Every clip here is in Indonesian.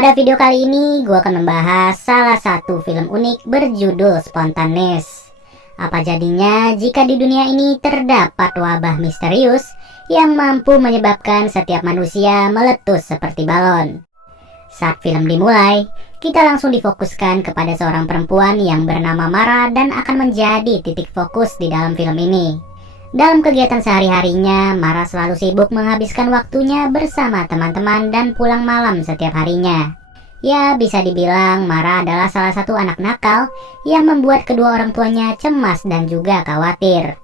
Pada video kali ini, gue akan membahas salah satu film unik berjudul Spontaneous. Apa jadinya jika di dunia ini terdapat wabah misterius yang mampu menyebabkan setiap manusia meletus seperti balon? Saat film dimulai, kita langsung difokuskan kepada seorang perempuan yang bernama Mara dan akan menjadi titik fokus di dalam film ini. Dalam kegiatan sehari-harinya, Mara selalu sibuk menghabiskan waktunya bersama teman-teman dan pulang malam setiap harinya. Ya, bisa dibilang Mara adalah salah satu anak nakal yang membuat kedua orang tuanya cemas dan juga khawatir.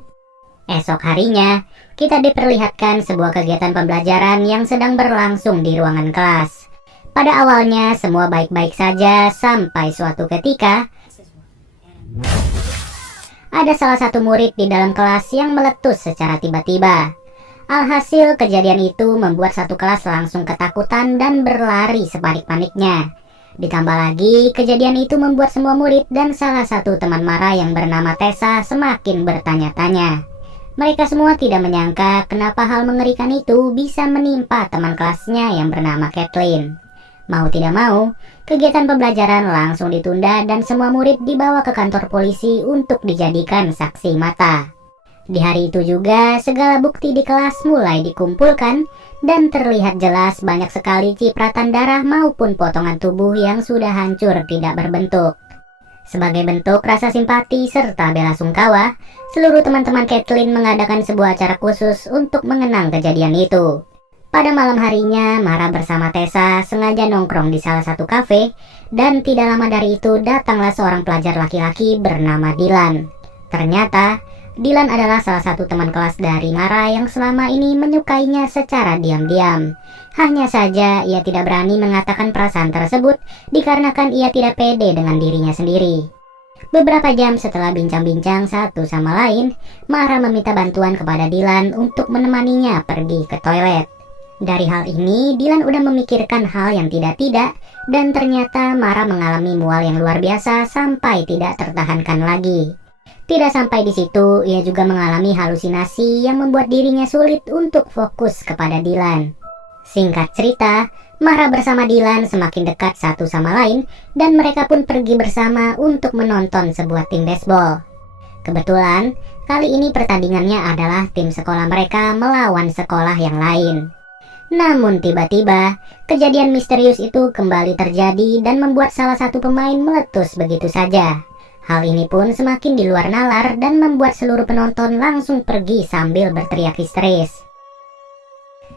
Esok harinya, kita diperlihatkan sebuah kegiatan pembelajaran yang sedang berlangsung di ruangan kelas. Pada awalnya, semua baik-baik saja sampai suatu ketika ada salah satu murid di dalam kelas yang meletus secara tiba-tiba. Alhasil, kejadian itu membuat satu kelas langsung ketakutan dan berlari sepanik-paniknya. Ditambah lagi, kejadian itu membuat semua murid dan salah satu teman Mara yang bernama Tessa semakin bertanya-tanya. Mereka semua tidak menyangka kenapa hal mengerikan itu bisa menimpa teman kelasnya yang bernama Kathleen. Mau tidak mau, kegiatan pembelajaran langsung ditunda dan semua murid dibawa ke kantor polisi untuk dijadikan saksi mata. Di hari itu juga, segala bukti di kelas mulai dikumpulkan dan terlihat jelas banyak sekali cipratan darah maupun potongan tubuh yang sudah hancur tidak berbentuk. Sebagai bentuk rasa simpati serta bela sungkawa, seluruh teman-teman Kathleen mengadakan sebuah acara khusus untuk mengenang kejadian itu. Pada malam harinya, Mara bersama Tessa sengaja nongkrong di salah satu kafe, dan tidak lama dari itu datanglah seorang pelajar laki-laki bernama Dylan. Ternyata, Dylan adalah salah satu teman kelas dari Mara yang selama ini menyukainya secara diam-diam. Hanya saja ia tidak berani mengatakan perasaan tersebut dikarenakan ia tidak pede dengan dirinya sendiri. Beberapa jam setelah bincang-bincang satu sama lain, Mara meminta bantuan kepada Dylan untuk menemaninya pergi ke toilet. Dari hal ini, Dylan udah memikirkan hal yang tidak-tidak, dan ternyata Mara mengalami mual yang luar biasa sampai tidak tertahankan lagi. Tidak sampai di situ, ia juga mengalami halusinasi yang membuat dirinya sulit untuk fokus kepada Dylan. Singkat cerita, Mara bersama Dylan semakin dekat satu sama lain, dan mereka pun pergi bersama untuk menonton sebuah tim baseball. Kebetulan, kali ini pertandingannya adalah tim sekolah mereka melawan sekolah yang lain. Namun tiba-tiba, kejadian misterius itu kembali terjadi dan membuat salah satu pemain meletus begitu saja. Hal ini pun semakin di luar nalar dan membuat seluruh penonton langsung pergi sambil berteriak histeris.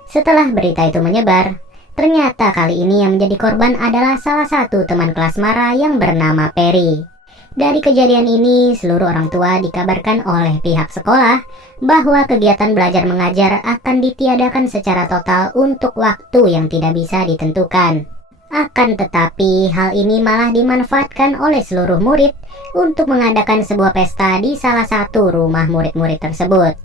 Setelah berita itu menyebar, ternyata kali ini yang menjadi korban adalah salah satu teman kelas Mara yang bernama Perry. Dari kejadian ini, seluruh orang tua dikabarkan oleh pihak sekolah bahwa kegiatan belajar mengajar akan ditiadakan secara total untuk waktu yang tidak bisa ditentukan. Akan tetapi, hal ini malah dimanfaatkan oleh seluruh murid untuk mengadakan sebuah pesta di salah satu rumah murid-murid tersebut.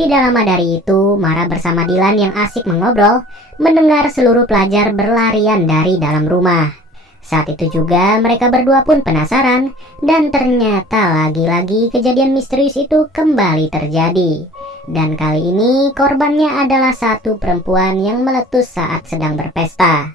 Tidak lama dari itu, Mara bersama Dylan yang asik mengobrol, mendengar seluruh pelajar berlarian dari dalam rumah. Saat itu juga mereka berdua pun penasaran, dan ternyata lagi-lagi kejadian misterius itu kembali terjadi. Dan kali ini korbannya adalah satu perempuan yang meletus saat sedang berpesta.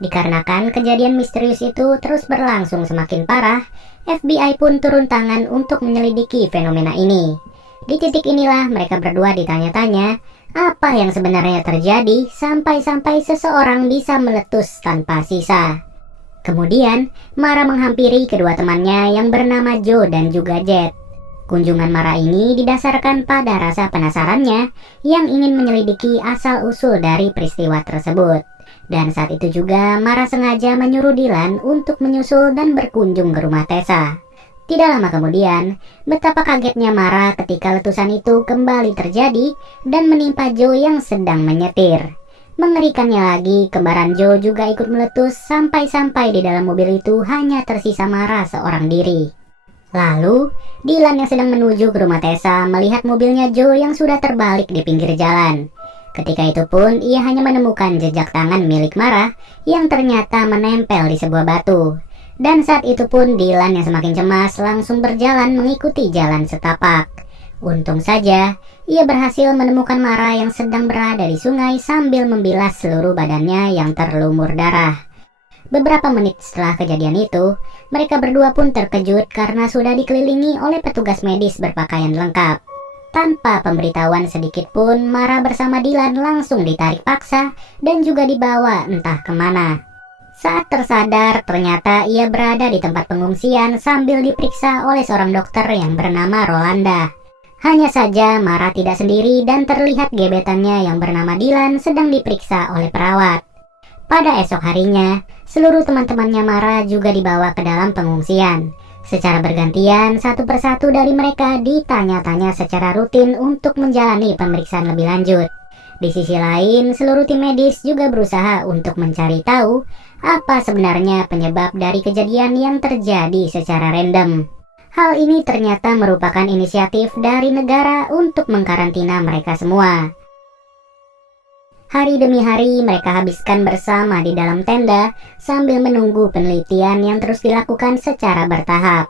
Dikarenakan kejadian misterius itu terus berlangsung semakin parah, FBI pun turun tangan untuk menyelidiki fenomena ini. Di titik inilah mereka berdua ditanya-tanya, apa yang sebenarnya terjadi sampai-sampai seseorang bisa meletus tanpa sisa. Kemudian, Mara menghampiri kedua temannya yang bernama Joe dan juga Jet. Kunjungan Mara ini didasarkan pada rasa penasarannya yang ingin menyelidiki asal-usul dari peristiwa tersebut. Dan saat itu juga Mara sengaja menyuruh Dylan untuk menyusul dan berkunjung ke rumah Tessa. Tidak lama kemudian, betapa kagetnya Mara ketika letusan itu kembali terjadi dan menimpa Joe yang sedang menyetir. Mengerikannya lagi, kembaran Joe juga ikut meletus sampai-sampai di dalam mobil itu hanya tersisa Mara seorang diri. Lalu, Dylan yang sedang menuju ke rumah Tessa melihat mobilnya Joe yang sudah terbalik di pinggir jalan. Ketika itu pun, ia hanya menemukan jejak tangan milik Mara yang ternyata menempel di sebuah batu. Dan saat itu pun Dylan yang semakin cemas langsung berjalan mengikuti jalan setapak. Untung saja, ia berhasil menemukan Mara yang sedang berada di sungai sambil membilas seluruh badannya yang terlumur darah. Beberapa menit setelah kejadian itu, mereka berdua pun terkejut karena sudah dikelilingi oleh petugas medis berpakaian lengkap. Tanpa pemberitahuan sedikit pun, Mara bersama Dylan langsung ditarik paksa dan juga dibawa entah kemana. Saat tersadar, ternyata ia berada di tempat pengungsian sambil diperiksa oleh seorang dokter yang bernama Rolanda. Hanya saja Mara tidak sendiri dan terlihat gebetannya yang bernama Dylan sedang diperiksa oleh perawat. Pada esok harinya, seluruh teman-temannya Mara juga dibawa ke dalam pengungsian. Secara bergantian, satu persatu dari mereka ditanya-tanya secara rutin untuk menjalani pemeriksaan lebih lanjut. Di sisi lain, seluruh tim medis juga berusaha untuk mencari tahu apa sebenarnya penyebab dari kejadian yang terjadi secara random. Hal ini ternyata merupakan inisiatif dari negara untuk mengkarantina mereka semua. Hari demi hari mereka habiskan bersama di dalam tenda sambil menunggu penelitian yang terus dilakukan secara bertahap.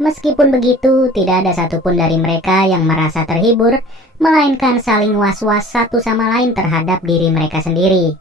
Meskipun begitu, tidak ada satupun dari mereka yang merasa terhibur, melainkan saling was-was satu sama lain terhadap diri mereka sendiri.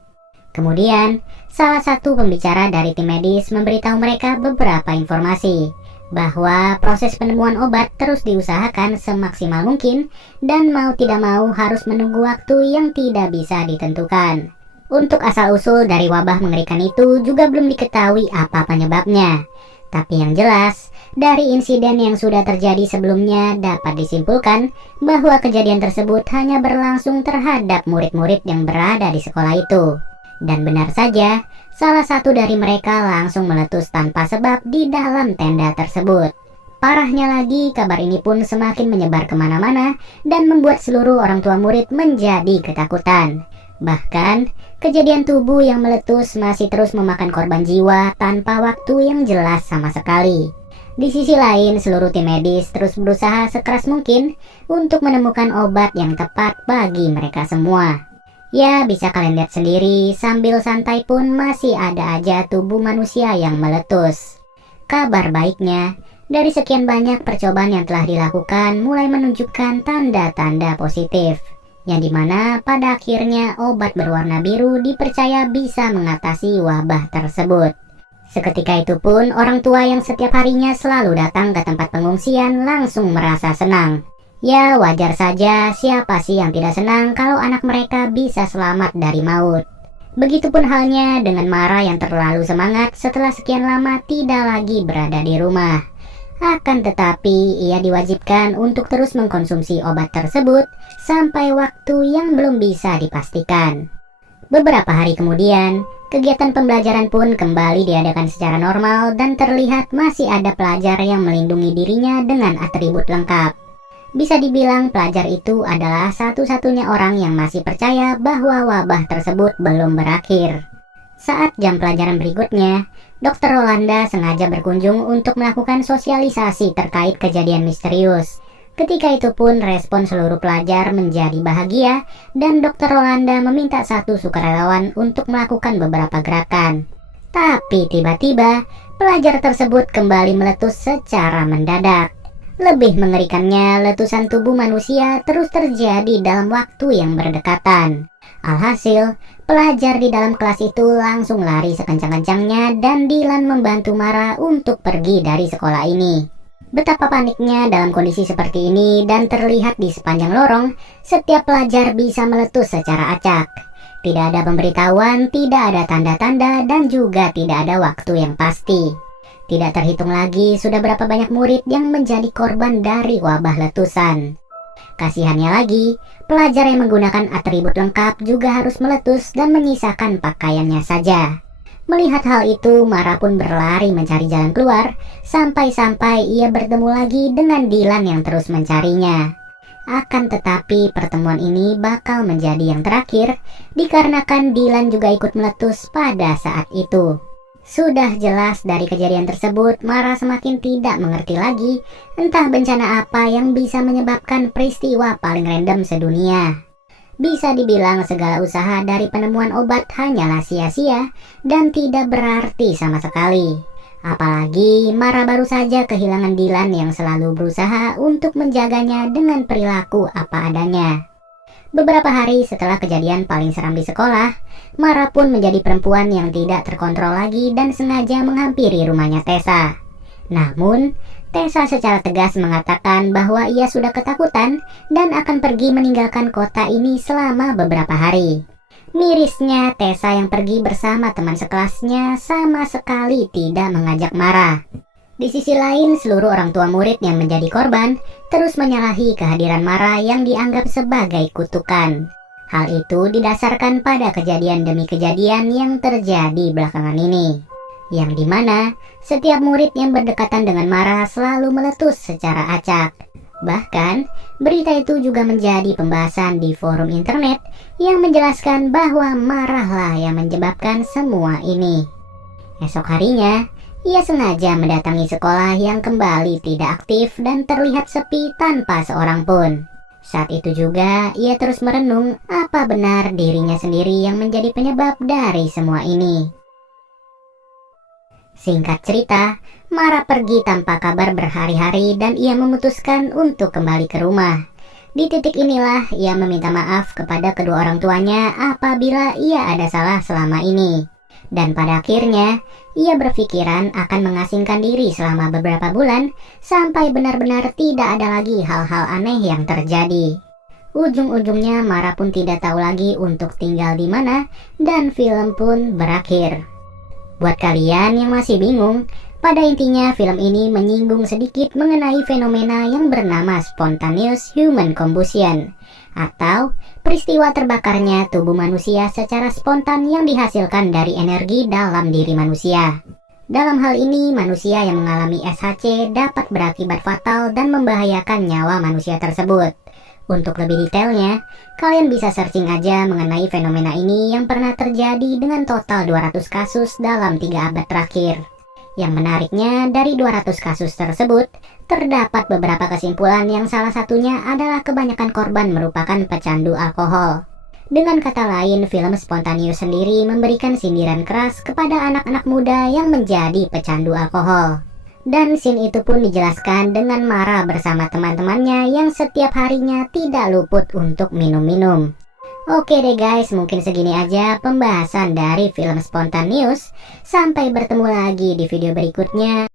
Kemudian, salah satu pembicara dari tim medis memberitahu mereka beberapa informasi, bahwa proses penemuan obat terus diusahakan semaksimal mungkin dan mau tidak mau harus menunggu waktu yang tidak bisa ditentukan. Untuk asal-usul dari wabah mengerikan itu juga belum diketahui apa penyebabnya. Tapi yang jelas, dari insiden yang sudah terjadi sebelumnya dapat disimpulkan bahwa kejadian tersebut hanya berlangsung terhadap murid-murid yang berada di sekolah itu. Dan benar saja, salah satu dari mereka langsung meletus tanpa sebab di dalam tenda tersebut. Parahnya lagi, kabar ini pun semakin menyebar kemana-mana dan membuat seluruh orang tua murid menjadi ketakutan. Bahkan, kejadian tubuh yang meletus masih terus memakan korban jiwa tanpa waktu yang jelas sama sekali. Di sisi lain, seluruh tim medis terus berusaha sekeras mungkin untuk menemukan obat yang tepat bagi mereka semua. Ya, bisa kalian lihat sendiri, sambil santai pun masih ada aja tubuh manusia yang meletus. Kabar baiknya, dari sekian banyak percobaan yang telah dilakukan mulai menunjukkan tanda-tanda positif, yang dimana pada akhirnya obat berwarna biru dipercaya bisa mengatasi wabah tersebut. Seketika itu pun orang tua yang setiap harinya selalu datang ke tempat pengungsian langsung merasa senang. Ya, wajar saja, siapa sih yang tidak senang kalau anak mereka bisa selamat dari maut. Begitupun halnya dengan Mara yang terlalu semangat setelah sekian lama tidak lagi berada di rumah. Akan tetapi, ia diwajibkan untuk terus mengkonsumsi obat tersebut sampai waktu yang belum bisa dipastikan. Beberapa hari kemudian, kegiatan pembelajaran pun kembali diadakan secara normal dan terlihat masih ada pelajar yang melindungi dirinya dengan atribut lengkap. Bisa dibilang pelajar itu adalah satu-satunya orang yang masih percaya bahwa wabah tersebut belum berakhir. Saat jam pelajaran berikutnya, Dr. Rolanda sengaja berkunjung untuk melakukan sosialisasi terkait kejadian misterius. Ketika itu pun respon seluruh pelajar menjadi bahagia dan Dr. Rolanda meminta satu sukarelawan untuk melakukan beberapa gerakan. Tapi tiba-tiba, pelajar tersebut kembali meletus secara mendadak. Lebih mengerikannya, letusan tubuh manusia terus terjadi dalam waktu yang berdekatan. Alhasil, pelajar di dalam kelas itu langsung lari sekencang-kencangnya dan Dylan membantu Mara untuk pergi dari sekolah ini. Betapa paniknya dalam kondisi seperti ini dan terlihat di sepanjang lorong, setiap pelajar bisa meletus secara acak. Tidak ada pemberitahuan, tidak ada tanda-tanda, dan juga tidak ada waktu yang pasti. Tidak terhitung lagi sudah berapa banyak murid yang menjadi korban dari wabah letusan. Kasihannya lagi, pelajar yang menggunakan atribut lengkap juga harus meletus dan menyisakan pakaiannya saja. Melihat hal itu, Mara pun berlari mencari jalan keluar, sampai-sampai ia bertemu lagi dengan Dylan yang terus mencarinya. Akan tetapi pertemuan ini bakal menjadi yang terakhir, dikarenakan Dylan juga ikut meletus pada saat itu. Sudah jelas dari kejadian tersebut, Mara semakin tidak mengerti lagi entah bencana apa yang bisa menyebabkan peristiwa paling random sedunia. Bisa dibilang segala usaha dari penemuan obat hanyalah sia-sia dan tidak berarti sama sekali. Apalagi Mara baru saja kehilangan Dylan yang selalu berusaha untuk menjaganya dengan perilaku apa adanya. Beberapa hari setelah kejadian paling seram di sekolah, Mara pun menjadi perempuan yang tidak terkontrol lagi dan sengaja menghampiri rumahnya Tessa. Namun, Tessa secara tegas mengatakan bahwa ia sudah ketakutan dan akan pergi meninggalkan kota ini selama beberapa hari. Mirisnya, Tessa yang pergi bersama teman sekelasnya sama sekali tidak mengajak Mara. Di sisi lain, seluruh orang tua murid yang menjadi korban terus menyalahi kehadiran Mara yang dianggap sebagai kutukan. Hal itu didasarkan pada kejadian demi kejadian yang terjadi belakangan ini, yang dimana setiap murid yang berdekatan dengan Mara selalu meletus secara acak. Bahkan, berita itu juga menjadi pembahasan di forum internet yang menjelaskan bahwa Mara lah yang menyebabkan semua ini. Esok harinya, ia sengaja mendatangi sekolah yang kembali tidak aktif dan terlihat sepi tanpa seorang pun. Saat itu juga, ia terus merenung apa benar dirinya sendiri yang menjadi penyebab dari semua ini. Singkat cerita, Mara pergi tanpa kabar berhari-hari dan ia memutuskan untuk kembali ke rumah. Di titik inilah ia meminta maaf kepada kedua orang tuanya apabila ia ada salah selama ini. Dan pada akhirnya, ia berpikiran akan mengasingkan diri selama beberapa bulan sampai benar-benar tidak ada lagi hal-hal aneh yang terjadi. Ujung-ujungnya Mara pun tidak tahu lagi untuk tinggal di mana dan film pun berakhir. Buat kalian yang masih bingung, pada intinya film ini menyinggung sedikit mengenai fenomena yang bernama spontaneous human combustion, atau peristiwa terbakarnya tubuh manusia secara spontan yang dihasilkan dari energi dalam diri manusia. Dalam hal ini, manusia yang mengalami SHC dapat berakibat fatal dan membahayakan nyawa manusia tersebut. Untuk lebih detailnya, kalian bisa searching aja mengenai fenomena ini yang pernah terjadi dengan total 200 kasus dalam 3 abad terakhir. Yang menariknya, dari 200 kasus tersebut, terdapat beberapa kesimpulan yang salah satunya adalah kebanyakan korban merupakan pecandu alkohol. Dengan kata lain, film Spontaneous sendiri memberikan sindiran keras kepada anak-anak muda yang menjadi pecandu alkohol. Dan scene itu pun dijelaskan dengan Mara bersama teman-temannya yang setiap harinya tidak luput untuk minum-minum. Oke deh guys, mungkin segini aja pembahasan dari film Spontaneous. Sampai bertemu lagi di video berikutnya.